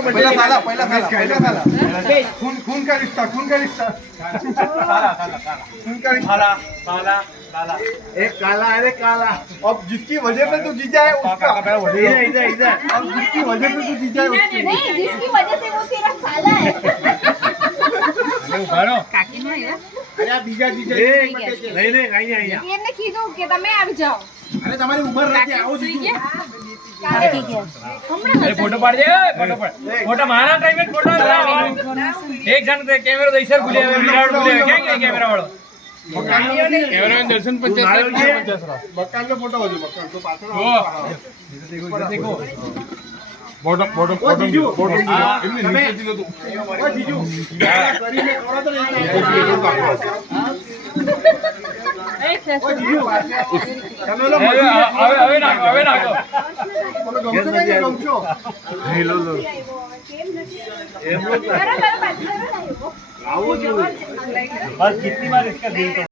पहिला साला खून का रिश्ता खून का एक काला अरे काला अब जिसकी वजह से तू जीता है उसका इधर अब जिसकी वजह से तू जीता है उसकी नहीं जिसकी वजह से वो तेरा साला है કાકી નો આવ્યા अरे आ बीजा जीता नहीं नहीं એમને કીધું કે તમે આવી જાઓ अरे તમારી ઉંમર નથી આવો સુઈ જીતું ગયા કાલે થઈ ગયા હમણાં फोटो पाड़ दे फोटो मारा टाइम में फोटो एक जन कैमरा दे सर भूले विराट भूले क्या क्या कैमरा वाला कैमरा में दर्शन 50 મકાન નો ફોટો વધુ મકાન તો પાછળ देखो ઓ જીજુ એમને નીચે દીધો તું ઓ જીજુ કરીને ખવડા તો નહીં ઓ જીજુ તમે લો હવે નાખો તમે ગમશો નહીં ગમશો બરાબર પાછળ આવો જોઈએ बस कितनी बार इसका दिल